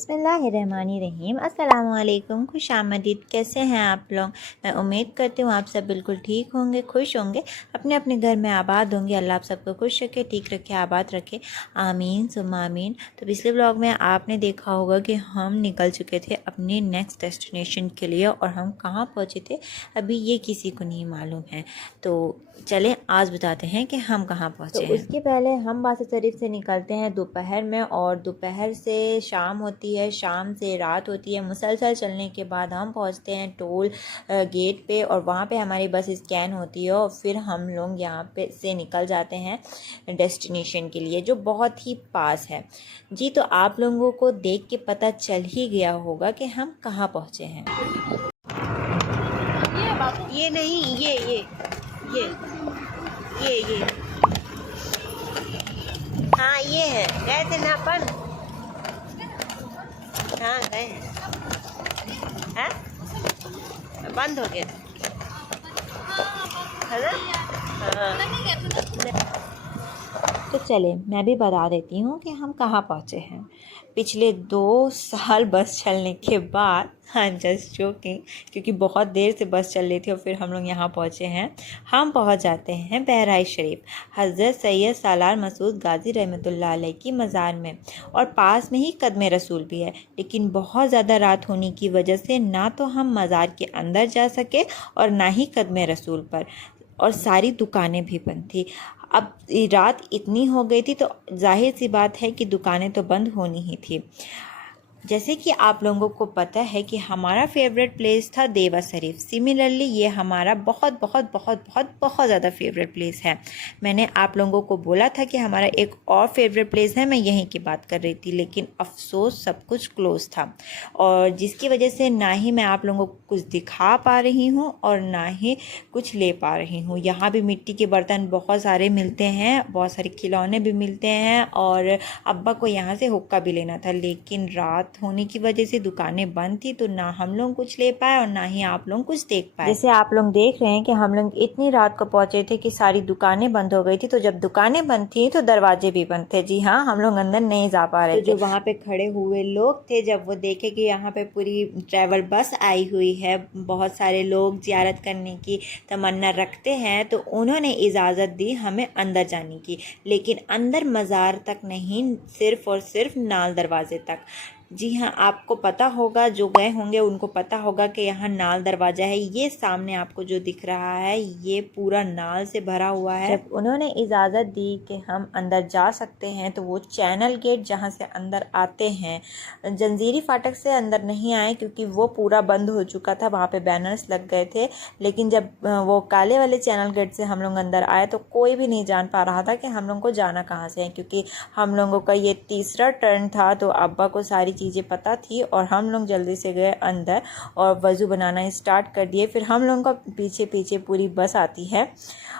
बिस्मिल्लाहिर्रहमानिर्रहीम। अस्सलामुअलैकुम, खुश आमदीद। कैसे हैं आप लोग? मैं उम्मीद करती हूँ आप सब बिल्कुल ठीक होंगे, खुश होंगे, अपने अपने घर में आबाद होंगे। अल्लाह आप सबको खुश रखे, ठीक रखे, आबाद रखे, आमीन सुम्मा आमीन। तो पिछले ब्लॉग में आपने देखा होगा कि हम निकल चुके थे अपने नेक्स्ट डेस्टिनेशन के लिए, और हम कहाँ पहुँचे थे अभी ये किसी को नहीं मालूम है। तो चलें आज बताते हैं कि हम कहाँ पहुँचे हैं। उसके पहले हम बासा शरीफ से निकलते हैं दोपहर में, और दोपहर से शाम होती है, शाम से रात होती है। मुसलसल चलने के बाद हम पहुँचते हैं टोल गेट पे, और वहाँ पे हमारी बस स्कैन होती है, और फिर हम लोग यहाँ पे से निकल जाते हैं डेस्टिनेशन के लिए, जो बहुत ही पास है। जी, तो आप लोगों को देख के पता चल ही गया होगा कि हम कहाँ पहुँचे हैं। ये नहीं, ये हाँ ये है, गए थे ना अपन। हाँ गए हैं, बंद हो गए है ना। हाँ। तो चले मैं भी बता देती हूँ कि हम कहाँ पहुँचे हैं। पिछले 2 साल बस चलने के बाद, हाँ जस्ट जोकिंग, क्योंकि बहुत देर से बस चल रही थी और फिर हम लोग यहाँ पहुँचे हैं। हम पहुँच जाते हैं बहराइच शरीफ, हज़रत सैयद सालार मसूद गाज़ी रहमतुल्लाह अलैह की मज़ार में, और पास में ही कदम रसूल भी है। लेकिन बहुत ज़्यादा रात होने की वजह से ना तो हम मज़ार के अंदर जा सके और ना ही कदम रसूल पर, और सारी दुकानें भी बंद थी। अब रात इतनी हो गई थी तो जाहिर सी बात है कि दुकानें तो बंद होनी ही थी। जैसे कि आप लोगों को पता है कि हमारा फेवरेट प्लेस था देवा शरीफ। सिमिलरली ये हमारा बहुत बहुत बहुत बहुत बहुत ज़्यादा फेवरेट प्लेस है। मैंने आप लोगों को बोला था कि हमारा एक और फेवरेट प्लेस है, मैं यहीं की बात कर रही थी, लेकिन अफसोस सब कुछ क्लोज था, और जिसकी वजह से ना ही मैं आप लोगों को कुछ दिखा पा रही हूँ और ना ही कुछ ले पा रही हूँ। यहाँ भी मिट्टी के बर्तन बहुत सारे मिलते हैं, बहुत सारे खिलौने भी मिलते हैं, और अब्बा को यहाँ से हुक्का भी लेना था, लेकिन रात होने की वजह से दुकानें बंद थी, तो ना हम लोग कुछ ले पाए और ना ही आप लोग कुछ देख पाए। जैसे आप लोग देख रहे हैं कि हम लोग इतनी रात को पहुंचे थे कि सारी दुकानें बंद हो गई थी। तो जब दुकानें बंद थी तो दरवाजे भी बंद थे। जी हाँ, हम लोग अंदर नहीं जा पा रहे थे। जो वहाँ पे खड़े हुए लोग थे, जब वो देखे कि यहाँ पे पूरी ट्रैवल बस आई हुई है, बहुत सारे लोग जियारत करने की तमन्ना रखते हैं, तो उन्होंने इजाज़त दी हमें अंदर जाने की, लेकिन अंदर मज़ार तक नहीं, सिर्फ़ और सिर्फ नाल दरवाजे तक। जी हाँ, आपको पता होगा, जो गए होंगे उनको पता होगा कि यहाँ नाल दरवाज़ा है। ये सामने आपको जो दिख रहा है ये पूरा नाल से भरा हुआ है। जब उन्होंने इजाज़त दी कि हम अंदर जा सकते हैं, तो वो चैनल गेट जहाँ से अंदर आते हैं, जंजीरी फाटक से अंदर नहीं आए क्योंकि वो पूरा बंद हो चुका था, वहाँ पे बैनर्स लग गए थे। लेकिन जब वो काले वाले चैनल गेट से हम लोग अंदर आए तो कोई भी नहीं जान पा रहा था कि हम लोग को जाना कहाँ से है, क्योंकि हम लोगों का ये तीसरा टर्न था। तो अब्बा को सारी चीज़ें पता थी, और हम लोग जल्दी से गए अंदर और वज़ू बनाना स्टार्ट कर दिए। फिर हम लोगों का पीछे पीछे पूरी बस आती है,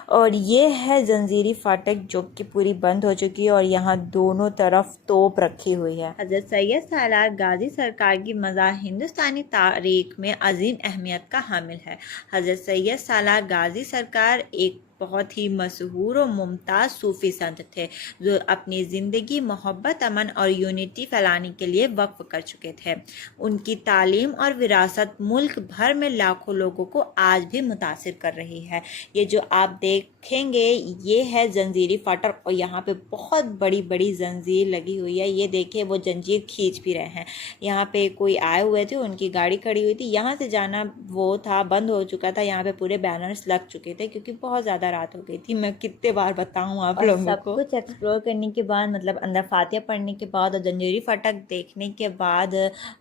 और ये है जंजीरी फाटक जो कि पूरी बंद हो चुकी है, और यहाँ दोनों तरफ तोप रखी हुई है। हज़रत सैयद सालार गाज़ी सरकार की मज़ार हिंदुस्तानी तारीख में अजीम अहमियत का हामिल है। हज़रत सैयद सालार गाज़ी सरकार एक बहुत ही मशहूर और मुमताज़ सूफ़ी संत थे, जो अपनी ज़िंदगी मोहब्बत, अमन और यूनिटी फैलाने के लिए वक्फ कर चुके थे। उनकी तालीम और विरासत मुल्क भर में लाखों लोगों को आज भी मुतासिर कर रही है। ये जो आप देखेंगे ये है जंजीरी फाटक, और यहाँ पे बहुत बड़ी बड़ी जंजीर लगी हुई है। ये देखिए वो जंजीर खींच भी रहे हैं। यहाँ पे कोई आए हुए थे, उनकी गाड़ी खड़ी हुई थी, यहाँ से जाना वो था, बंद हो चुका था। यहाँ पे पूरे बैनर्स लग चुके थे क्योंकि बहुत ज़्यादा रात हो गई थी। मैं कितने बार बताऊँ आप लोगों को। सब कुछ एक्सप्लोर करने के बाद, मतलब अंदर फातिहा पढ़ने के बाद और जंजीरी फाटक देखने के बाद,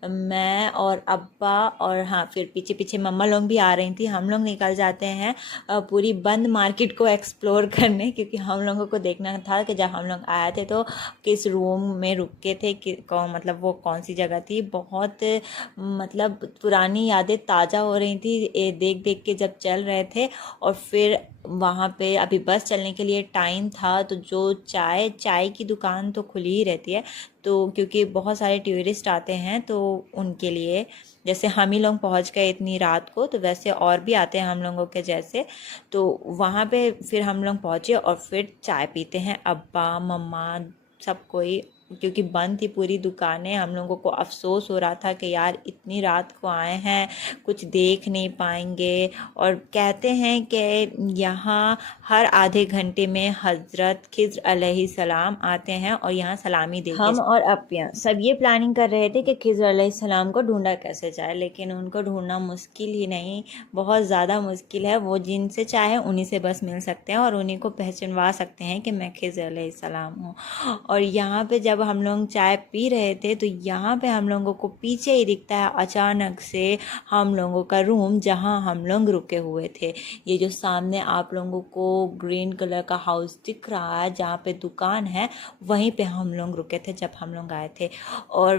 मैं और अब्बा और हाँ फिर पीछे पीछे मम्मा लोग भी आ रही थी, हम लोग निकल जाते हैं पूरी बंद मार्केट को एक्सप्लोर करने, क्योंकि हम लोगों को देखना था कि जब हम लोग आए थे तो किस रूम में रुके थे, कि मतलब वो कौन सी जगह थी। बहुत मतलब पुरानी यादें ताज़ा हो रही थी देख देख के जब चल रहे थे। और फिर वहाँ पे अभी बस चलने के लिए टाइम था, तो जो चाय की दुकान तो खुली ही रहती है, तो क्योंकि बहुत सारे टूरिस्ट आते हैं तो उनके लिए, जैसे हम ही लोग पहुँच गए इतनी रात को, तो वैसे और भी आते हैं हम लोगों के जैसे। तो वहाँ पे फिर हम लोग पहुँचे और फिर चाय पीते हैं, अब्बा मम्मा सब कोई, क्योंकि बंद थी पूरी दुकानें। हम लोगों को अफसोस हो रहा था कि यार इतनी रात को आए हैं, कुछ देख नहीं पाएंगे। और कहते हैं कि यहाँ हर आधे घंटे में हज़रत खिज़्र अलैहिस्सलाम आते हैं और यहाँ सलामी दे के हम और अपियाँ सब ये प्लानिंग कर रहे थे कि खिज़्र अलैहिस्सलाम को ढूंढा कैसे जाए, लेकिन उनको ढूंढना मुश्किल ही नहीं, बहुत ज़्यादा मुश्किल है। वो जिनसे चाहे उन्हीं से बस मिल सकते हैं और उन्हीं को पहचानवा सकते हैं कि मैं खिज़्र अलैहिस्सलाम हूँ। और यहाँ पे जब हम लोग चाय पी रहे थे तो यहाँ पे हम लोगों को पीछे ही दिखता है अचानक से हम लोगों का रूम जहाँ हम लोग रुके हुए थे। ये जो सामने आप लोगों को ग्रीन कलर का हाउस दिख रहा है जहाँ पे दुकान है, वहीं पे हम लोग रुके थे जब हम लोग आए थे। और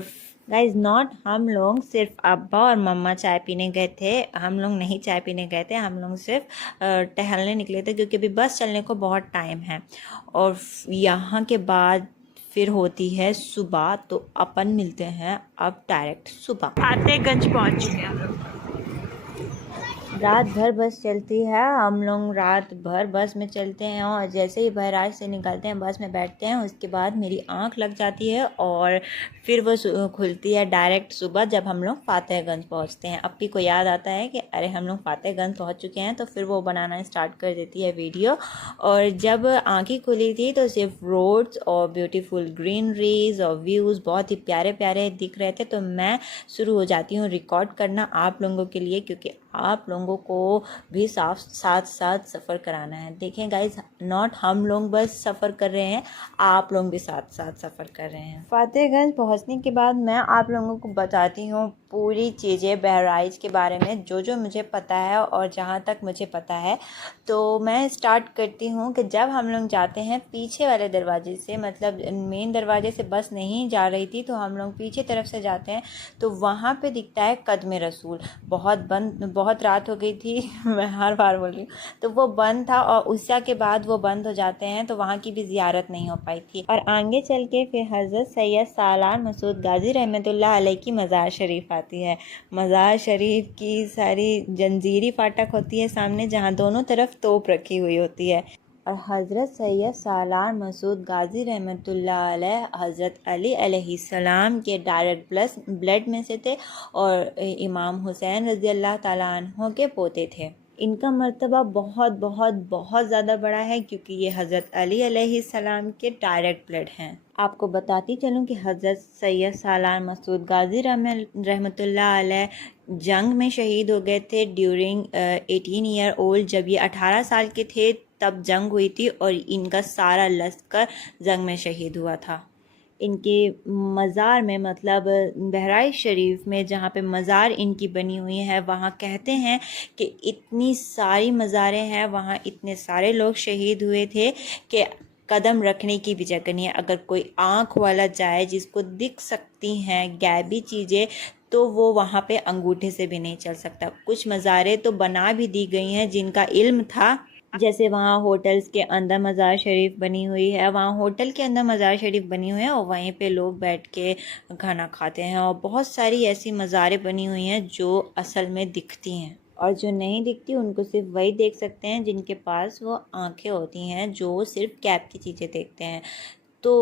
गाइज नॉट हम लोग सिर्फ अब्बा और मम्मा चाय पीने गए थे, हम लोग नहीं चाय पीने गए थे, हम लोग सिर्फ टहलने निकले थे क्योंकि अभी बस चलने को बहुत टाइम है। और यहाँ के बाद फिर होती है सुबह, तो अपन मिलते हैं अब डायरेक्ट सुबह। फतेहगंज पहुँच चुके हैं हम लोग। रात भर बस चलती है, हम लोग रात भर बस में चलते हैं और जैसे ही बहराइच से निकलते हैं बस में बैठते हैं, उसके बाद मेरी आंख लग जाती है और फिर वो खुलती है डायरेक्ट सुबह जब हम लोग फतेहगंज पहुंचते हैं। अप्पी को याद आता है कि अरे हम लोग फतेहगंज पहुंच चुके हैं, तो फिर वो बनाना स्टार्ट कर देती है वीडियो। और जब आँखें खुली थी तो सिर्फ रोड्स और ब्यूटीफुल ग्रीनरीज और व्यूज़ बहुत ही प्यारे प्यारे दिख रहे थे, तो मैं शुरू हो जाती हूँ रिकॉर्ड करना आप लोगों के लिए, क्योंकि आप लोगों को भी साथ साथ सफ़र कराना है। देखें गाइज, नॉट हम लोग बस सफ़र कर रहे हैं, आप लोग भी साथ साथ सफ़र कर रहे हैं। फतेहगंज पहुंचने के बाद मैं आप लोगों को बताती हूँ पूरी चीज़ें बहराइच के बारे में, जो जो मुझे पता है और जहाँ तक मुझे पता है। तो मैं स्टार्ट करती हूँ कि जब हम लोग जाते हैं पीछे वाले दरवाजे से, मतलब मेन दरवाजे से बस नहीं जा रही थी तो हम लोग पीछे तरफ से जाते हैं, तो वहाँ पे दिखता है कदम रसूल। बहुत रात हो गई थी मैं हर बार बोल रही हूँ, तो वो बंद था और उषा के बाद वो बंद हो जाते हैं, तो वहाँ की भी ज़ियारत नहीं हो पाई थी। और आगे चल के फिर हज़रत सैयद सालार मसूद गाजी रहमतुल्लाह अलैह की मज़ार शरीफ आती है। मज़ार शरीफ की सारी जंजीरी फाटक होती है सामने, जहाँ दोनों तरफ तोप रखी हुई होती है। और हज़रत सैयद सालार मसूद गाजी रहमतुल्लाह अलैह हज़रत अली अलैहिस्सलाम के डायरेक्ट ब्लड में से थे और इमाम हुसैन रज़ी अल्लाह ताला अन्हो के पोते थे। इनका मर्तबा बहुत बहुत बहुत ज़्यादा बड़ा है क्योंकि ये हज़रत अली अलैहिस्सलाम के डायरेक्ट ब्लड हैं। आपको बताती चलूँ कि हज़रत सैयद सालार मसूद गाजी रहमतुल्लाह अलैह जंग में शहीद हो गए थे ड्यूरिंग 18 ईयर ओल्ड। जब ये 18 साल के थे तब जंग हुई थी और इनका सारा लश्कर जंग में शहीद हुआ था। इनके मज़ार में, मतलब बहराइच शरीफ में जहाँ पे मज़ार इनकी बनी हुई है, वहाँ कहते हैं कि इतनी सारी मज़ारें हैं, वहाँ इतने सारे लोग शहीद हुए थे कि कदम रखने की भी जगह नहीं है। अगर कोई आँख वाला जाए जिसको दिख सकती हैं गैबी चीज़ें, तो वो वहाँ पे अंगूठे से भी नहीं चल सकता। कुछ मज़ारें तो बना भी दी गई हैं जिनका इल्म था, जैसे वहाँ होटल्स के अंदर मज़ार शरीफ बनी हुई है, वहाँ होटल के अंदर मज़ार शरीफ बनी हुई है और वहीं पे लोग बैठ के खाना खाते हैं। और बहुत सारी ऐसी मज़ारें बनी हुई हैं जो असल में दिखती हैं, और जो नहीं दिखती उनको सिर्फ वही देख सकते हैं जिनके पास वो आंखें होती हैं, जो सिर्फ कैब की चीज़ें देखते हैं। तो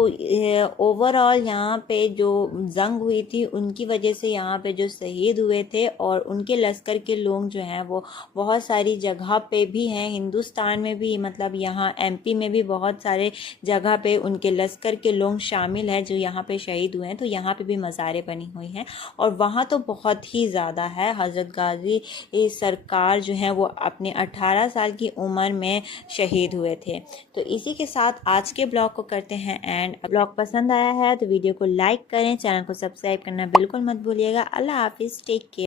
ओवरऑल यहाँ पे जो जंग हुई थी उनकी वजह से यहाँ पे जो शहीद हुए थे और उनके लश्कर के लोग जो हैं वो बहुत सारी जगह पे भी हैं, हिंदुस्तान में भी, मतलब यहाँ एमपी में भी बहुत सारे जगह पे उनके लश्कर के लोग शामिल हैं जो यहाँ पे शहीद हुए हैं। तो यहाँ पे भी मज़ारें बनी हुई हैं और वहाँ तो बहुत ही ज़्यादा है। हज़रत गाजी सरकार जो है वो अपने 18 साल की उम्र में शहीद हुए थे। तो इसी के साथ आज के ब्लॉग को करते हैं एंड। ब्लॉग पसंद आया है तो वीडियो को लाइक करें, चैनल को सब्सक्राइब करना बिल्कुल मत भूलिएगा। अल्लाह हाफिज़, टेक केयर।